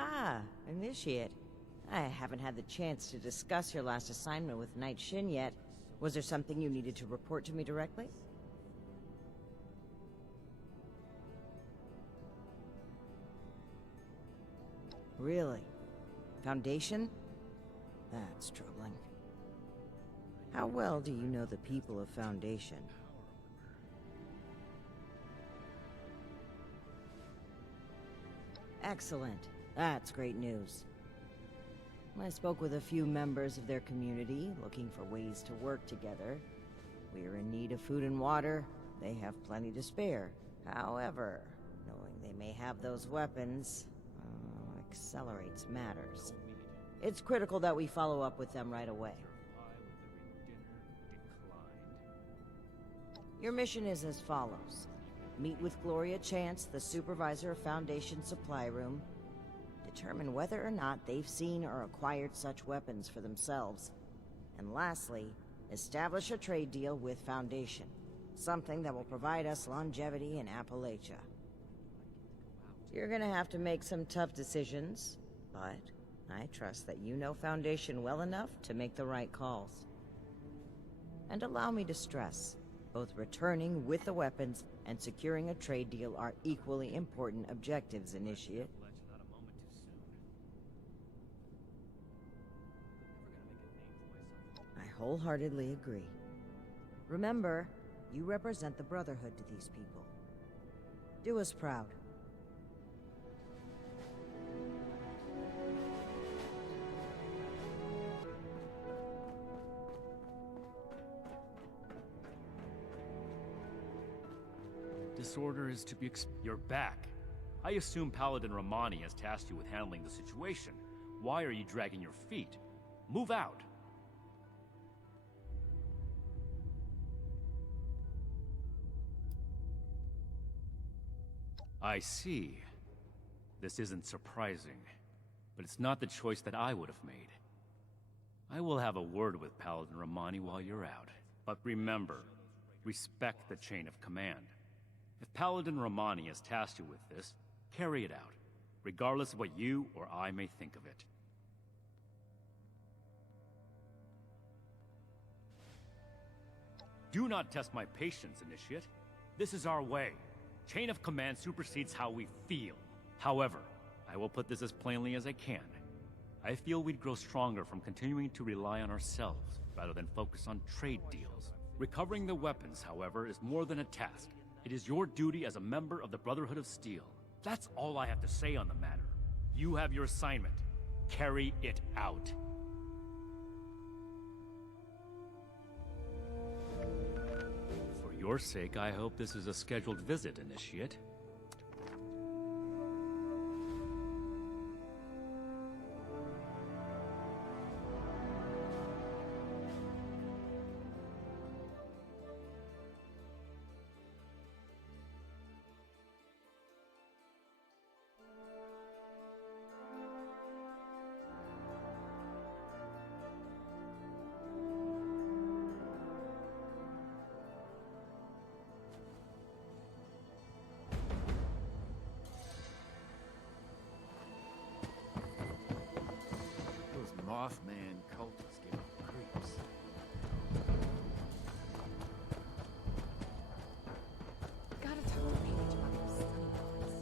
Ah, Initiate. I haven't had the chance to discuss your last assignment with Knight Shin yet. Was there something you needed to report to me directly? Really? Foundation? That's troubling. How well do you know the people of Foundation? Excellent. That's great news. I spoke with a few members of their community, looking for ways to work together. We are in need of food and water. They have plenty to spare. However, knowing they may have those weapons, accelerates matters. It's critical that we follow up with them right away. Your mission is as follows. Meet with Gloria Chance, the supervisor of Foundation Supply Room. Determine whether or not they've seen or acquired such weapons for themselves. And lastly, establish a trade deal with Foundation. Something that will provide us longevity in Appalachia. You're gonna have to make some tough decisions, but I trust that you know Foundation well enough to make the right calls. And allow me to stress, both returning with the weapons and securing a trade deal are equally important objectives, Initiate. I wholeheartedly agree. Remember, you represent the Brotherhood to these people. Do us proud. This order is to be You're back. I assume Paladin Romani has tasked you with handling the situation. Why are you dragging your feet? Move out! I see. This isn't surprising, but it's not the choice that I would have made. I will have a word with Paladin Romani while you're out. But remember, respect the chain of command. If Paladin Romani has tasked you with this, carry it out, regardless of what you or I may think of it. Do not test my patience, Initiate. This is our way. Chain of command supersedes how we feel. However, I will put this as plainly as I can. I feel we'd grow stronger from continuing to rely on ourselves, rather than focus on trade deals. Recovering the weapons, however, is more than a task. It is your duty as a member of the Brotherhood of Steel. That's all I have to say on the matter. You have your assignment. Carry it out. For your sake, I hope this is a scheduled visit, Initiate. Mothman cultists give me creeps. Gotta tell the page about those sunny ones.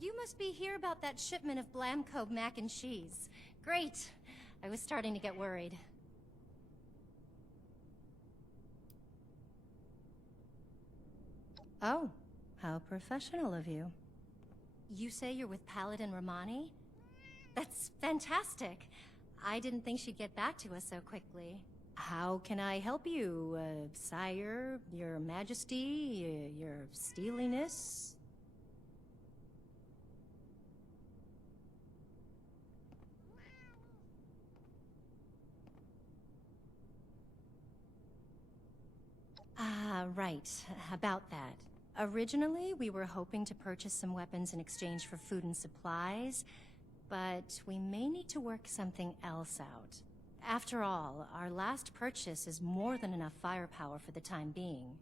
You must be here about that shipment of Blamco mac and cheese. Great. I was starting to get worried. Oh, how professional of you. You say you're with Paladin Romani? That's fantastic. I didn't think she'd get back to us so quickly. How can I help you, sire, your majesty, your steeliness? Right, about that. Originally, we were hoping to purchase some weapons in exchange for food and supplies, but we may need to work something else out. After all, our last purchase is more than enough firepower for the time being.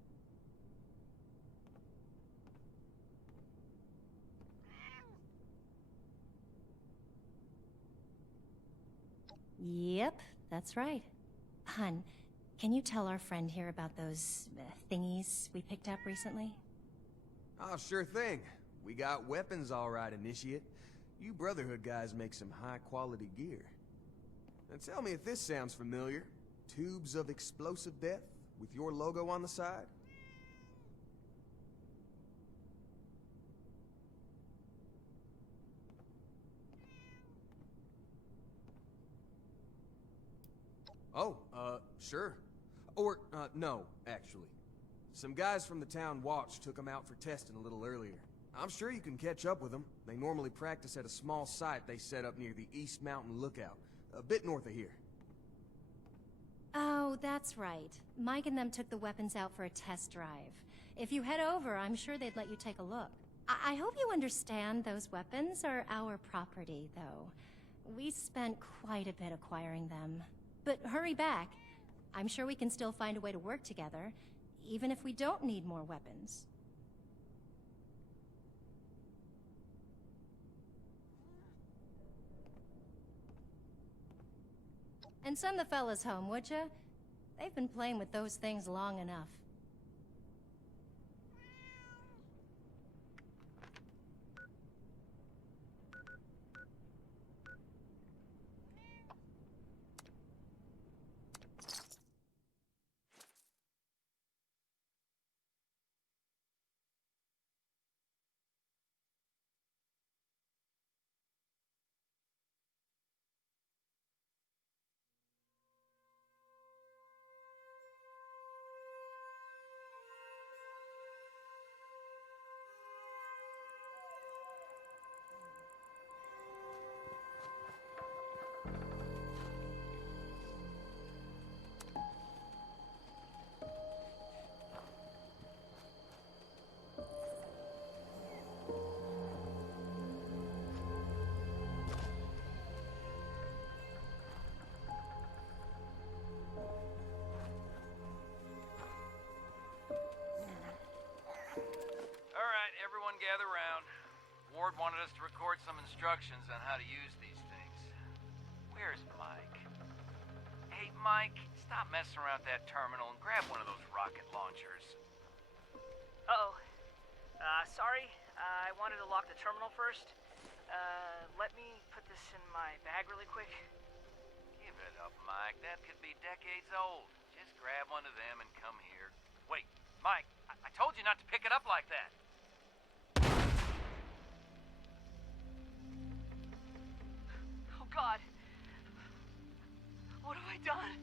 Yep, that's right. Hun, can you tell our friend here about those thingies we picked up recently? Oh, sure thing. We got weapons all right, Initiate. You Brotherhood guys make some high-quality gear. Now tell me if this sounds familiar. Tubes of explosive death, with your logo on the side? Oh, sure. Or, no, actually. Some guys from the town watch took them out for testing a little earlier. I'm sure you can catch up with them. They normally practice at a small site they set up near the East Mountain Lookout, a bit north of here. Oh, that's right. Mike and them took the weapons out for a test drive. If you head over, I'm sure they'd let you take a look. I hope you understand those weapons are our property, though. We spent quite a bit acquiring them. But hurry back. I'm sure we can still find a way to work together, even if we don't need more weapons. And send the fellas home, would ya? They've been playing with those things long enough. Everyone gather round. Ward wanted us to record some instructions on how to use these things. Where's Mike? Hey, Mike, stop messing around that terminal and grab one of those rocket launchers. Uh-oh. Sorry. I wanted to lock the terminal first. Let me put this in my bag really quick. Give it up, Mike. That could be decades old. Just grab one of them and come here. Wait, Mike, I told you not to pick it up like that. Oh, God. What have I done?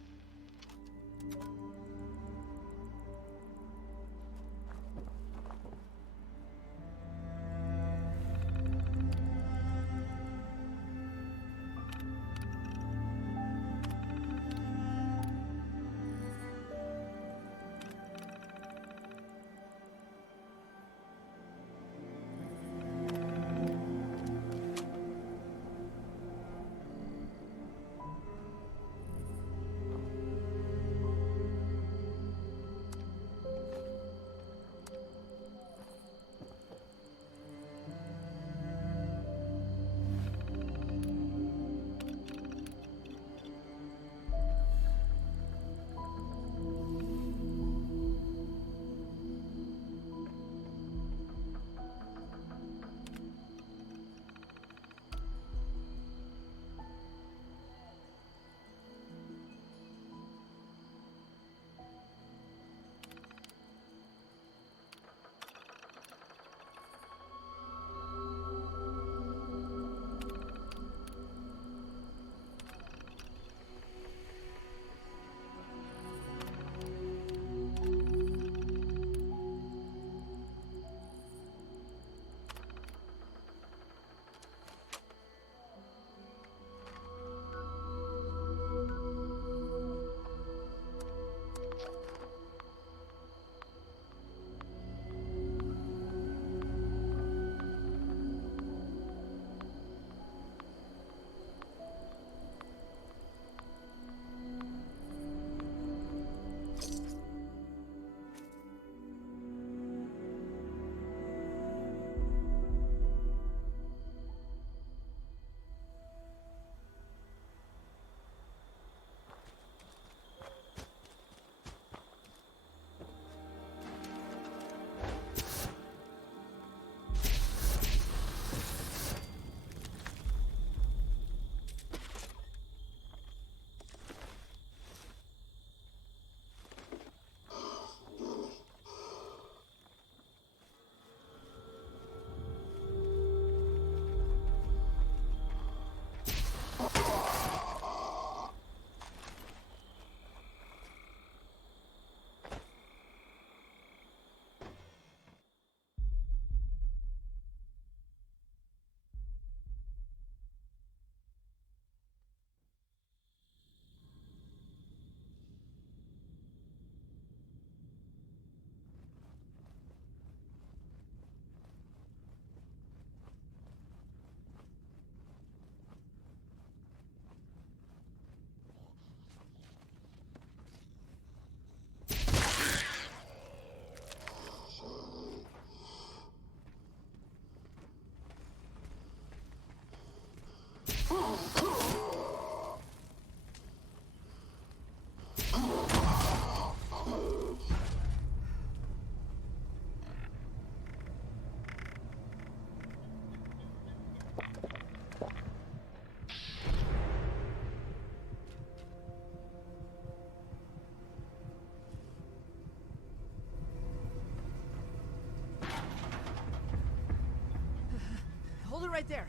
Hold it right there.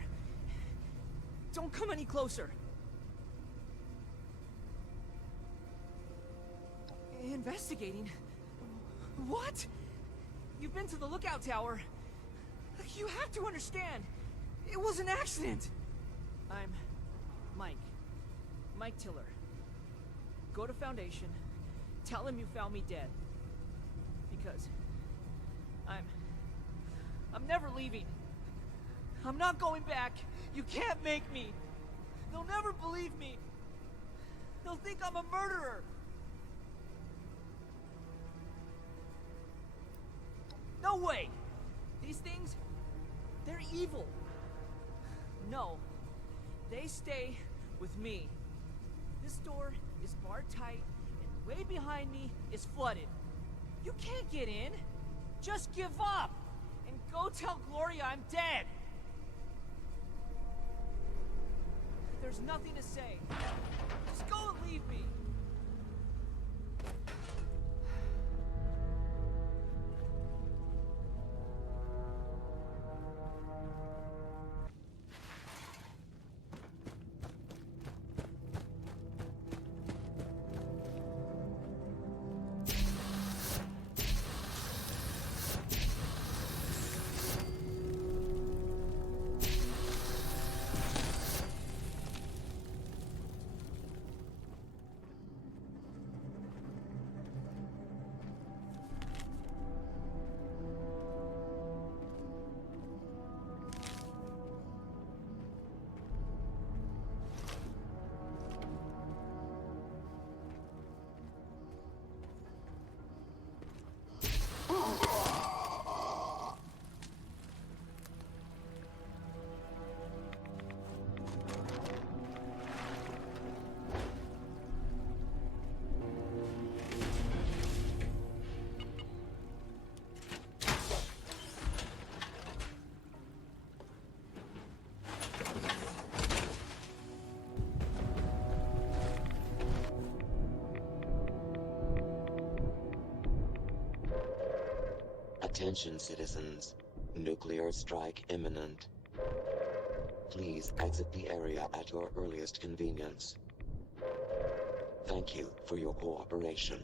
Don't come any closer. Investigating? What? You've been to the lookout tower. You have to understand. It was an accident. I'm Mike. Mike Tiller. Go to Foundation. Tell him you found me dead. Because I'm never leaving. I'm not going back. You can't make me. They'll never believe me. They'll think I'm a murderer. No way! These things, they're evil. No, they stay with me. This door is barred tight, and way behind me is flooded. You can't get in. Just give up, and go tell Gloria I'm dead. There's nothing to say. Just go and leave me. Attention citizens, nuclear strike imminent. Please exit the area at your earliest convenience. Thank you for your cooperation.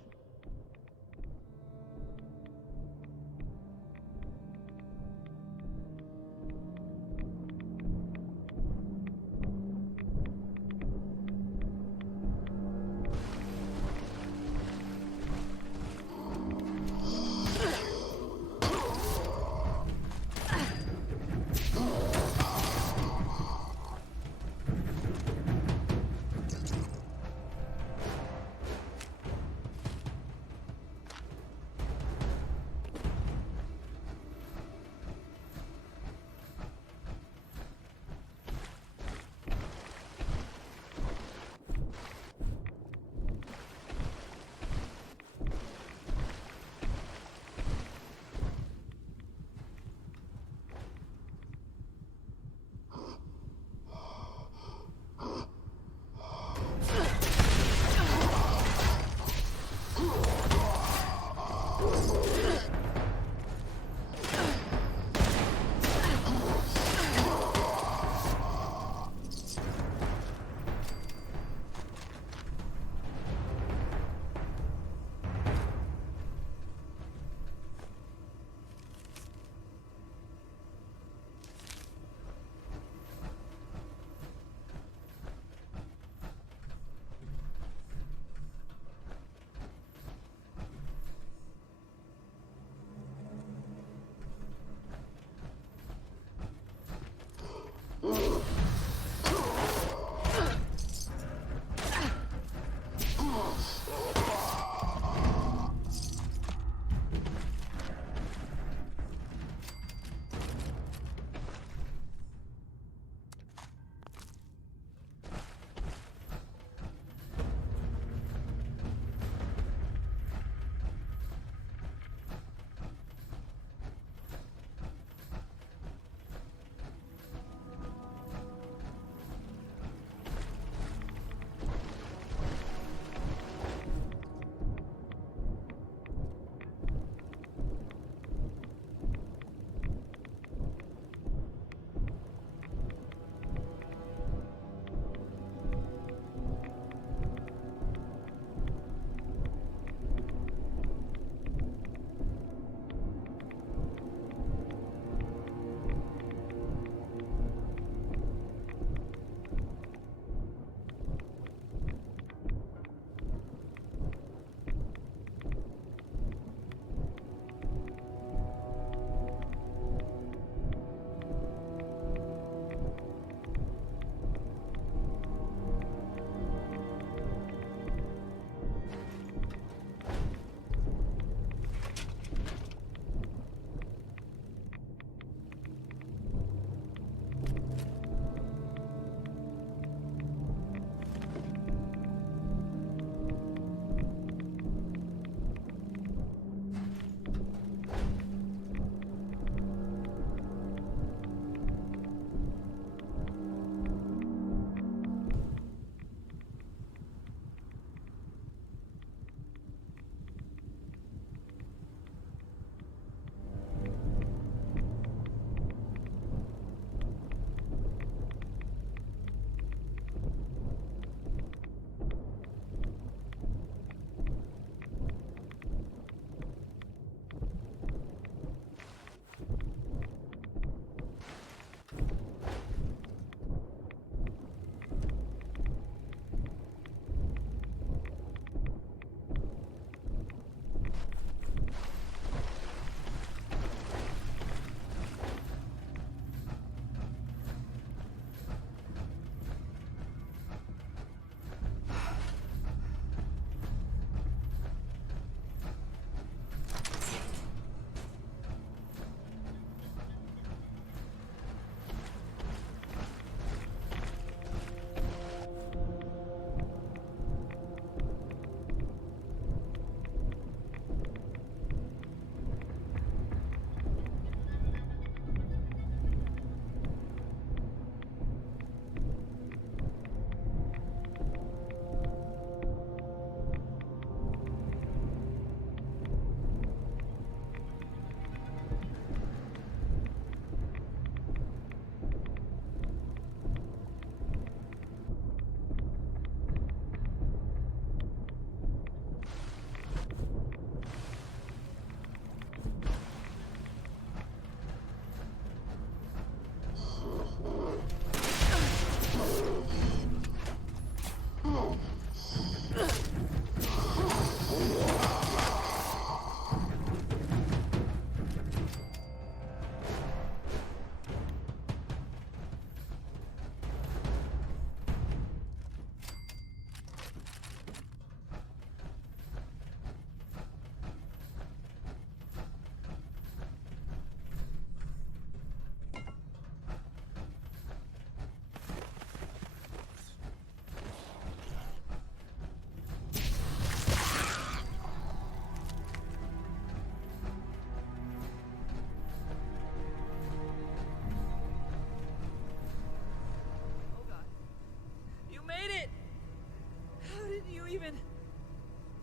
Steven!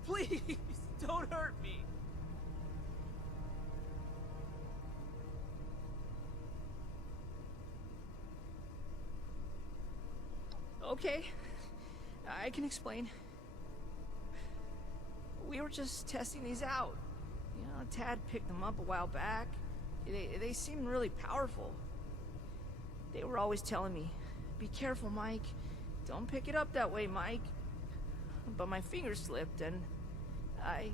Please, don't hurt me! Okay, I can explain. We were just testing these out. You know, Tad picked them up a while back. They seemed really powerful. They were always telling me, "Be careful, Mike. Don't pick it up that way, Mike." But my finger slipped and I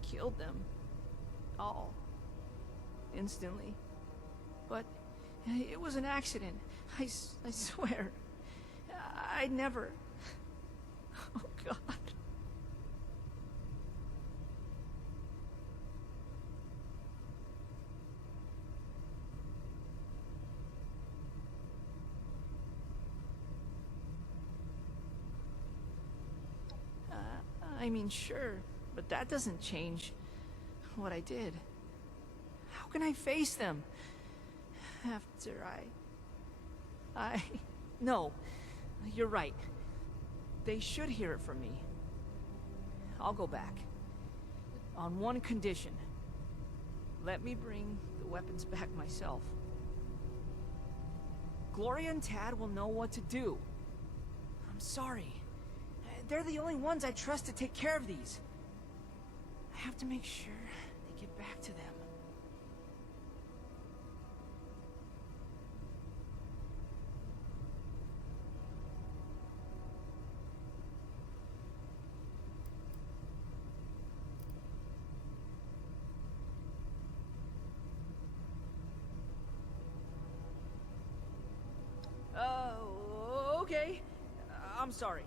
killed them. All. Instantly. But it was an accident. I swear. I'd never... Oh, God. I mean, sure, but that doesn't change what I did. How can I face them after No, you're right. They should hear it from me. I'll go back. On one condition. Let me bring the weapons back myself. Gloria and Tad will know what to do. I'm sorry. They're the only ones I trust to take care of these. I have to make sure they get back to them. Okay. I'm sorry.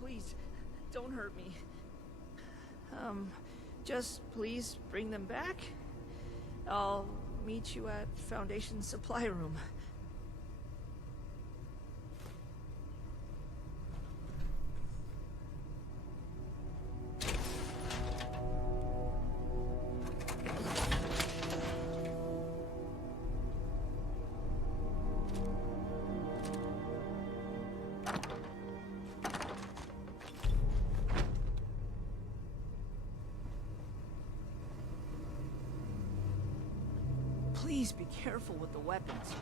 Please, don't hurt me. Just please bring them back. I'll meet you at Foundation Supply Room. Please be careful with the weapons.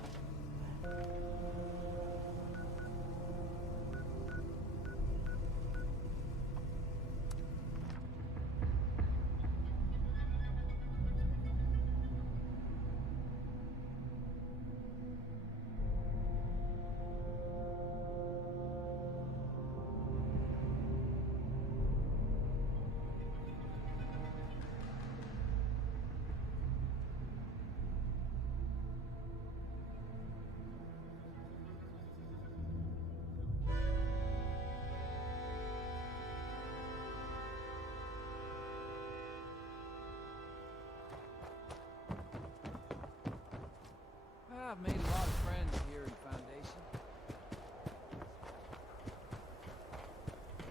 I've made a lot of friends here in Foundation.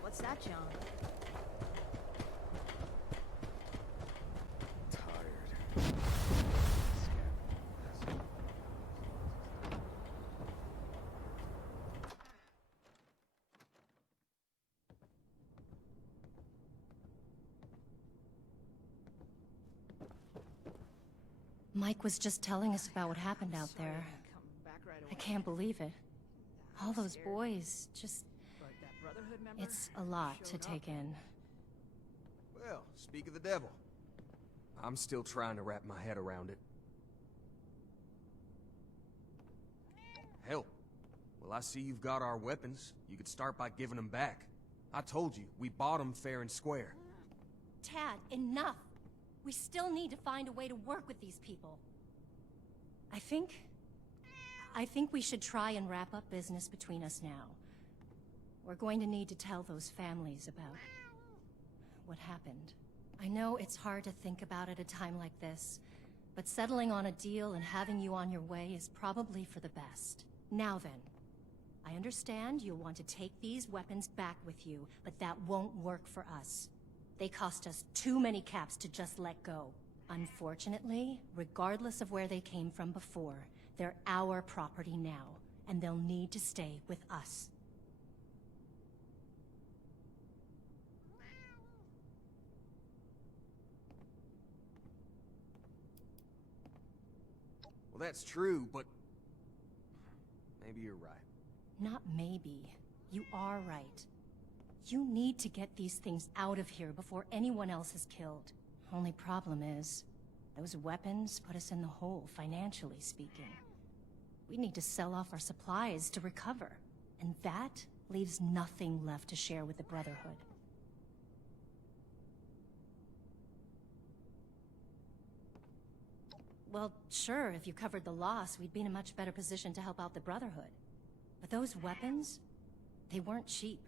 What's that, John? Tired. Mike was just telling us about what happened out there. I can't believe it. All those boys, just... It's a lot to take in. Well, speak of the devil. I'm still trying to wrap my head around it. Hell, well, I see you've got our weapons. You could start by giving them back. I told you, we bought them fair and square. Tad, enough! We still need to find a way to work with these people. I think we should try and wrap up business between us now. We're going to need to tell those families about what happened. I know it's hard to think about at a time like this, but settling on a deal and having you on your way is probably for the best. Now then, I understand you'll want to take these weapons back with you, but that won't work for us. They cost us too many caps to just let go. Unfortunately, regardless of where they came from before, they're our property now, and they'll need to stay with us. Well, that's true, but... maybe you're right. Not maybe. You are right. You need to get these things out of here before anyone else is killed. Only problem is, those weapons put us in the hole, financially speaking. We need to sell off our supplies to recover, and that leaves nothing left to share with the Brotherhood. Well, sure, if you covered the loss, we'd be in a much better position to help out the Brotherhood. But those weapons, they weren't cheap.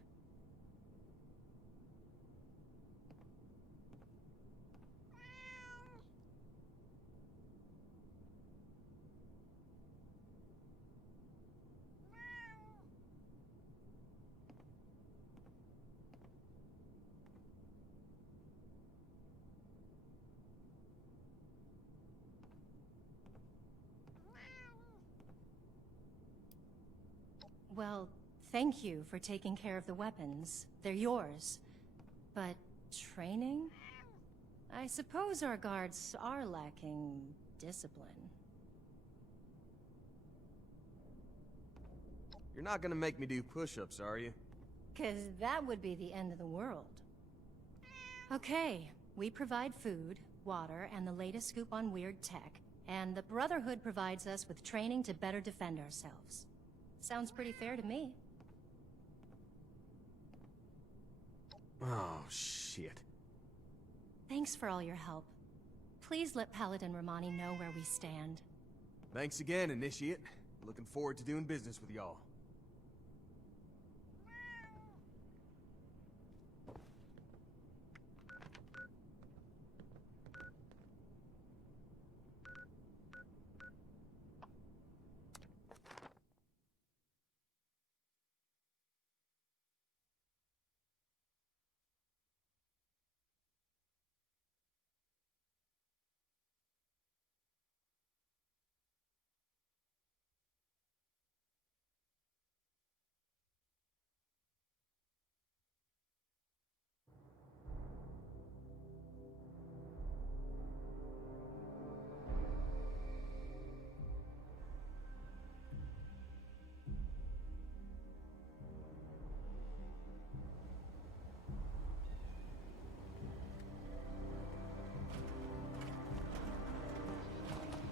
Well, thank you for taking care of the weapons. They're yours. But training? I suppose our guards are lacking discipline. You're not gonna make me do push-ups, are you? 'Cause that would be the end of the world. Okay, we provide food, water, and the latest scoop on weird tech. And the Brotherhood provides us with training to better defend ourselves. Sounds pretty fair to me. Oh, shit. Thanks for all your help. Please let Paladin Romani know where we stand. Thanks again, Initiate. Looking forward to doing business with y'all.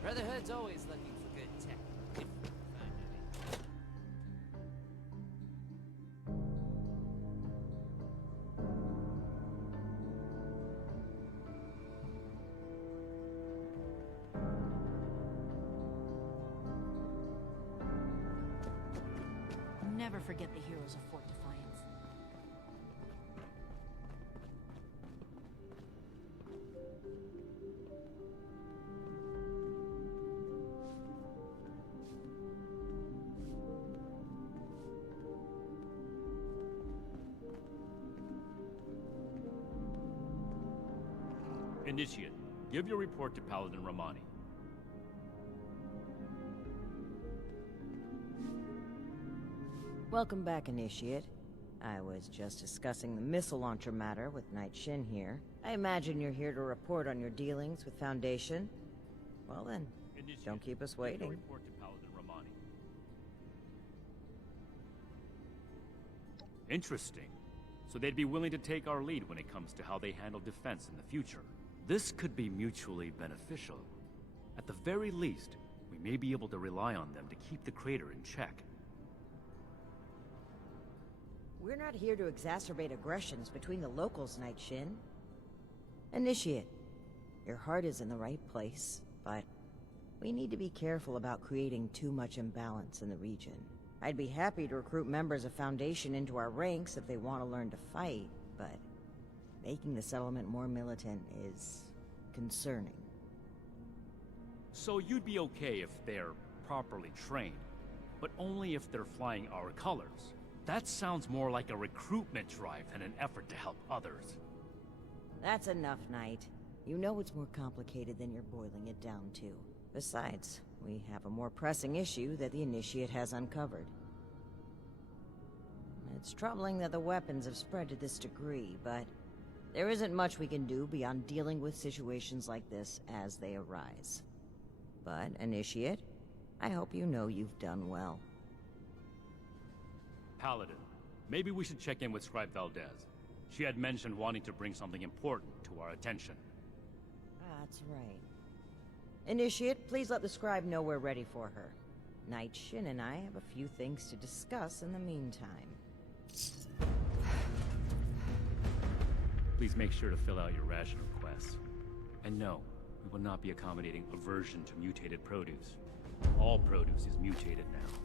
Brotherhood's always looking for good tech. If we find any. Never forget the heroes of Fort Defiance. Initiate, give your report to Paladin Romani. Welcome back, Initiate. I was just discussing the missile launcher matter with Knight Shin here. I imagine you're here to report on your dealings with Foundation. Well then, Initiate, don't keep us give your waiting. report to Paladin Romani. Interesting. So they'd be willing to take our lead when it comes to how they handle defense in the future. This could be mutually beneficial. At the very least, we may be able to rely on them to keep the crater in check. We're not here to exacerbate aggressions between the locals, Knight Shin. Initiate, your heart is in the right place, but we need to be careful about creating too much imbalance in the region. I'd be happy to recruit members of Foundation into our ranks if they want to learn to fight, but making the settlement more militant is concerning. So you'd be okay if they're properly trained, but only if they're flying our colors. That sounds more like a recruitment drive than an effort to help others. That's enough, Knight. You know it's more complicated than you're boiling it down to. Besides, we have a more pressing issue that the Initiate has uncovered. It's troubling that the weapons have spread to this degree, but there isn't much we can do beyond dealing with situations like this as they arise. But, Initiate, I hope you know you've done well. Paladin, maybe we should check in with Scribe Valdez. She had mentioned wanting to bring something important to our attention. That's right. Initiate, please let the Scribe know we're ready for her. Knight Shin and I have a few things to discuss in the meantime. Please make sure to fill out your ration requests. And no, we will not be accommodating aversion to mutated produce. All produce is mutated now.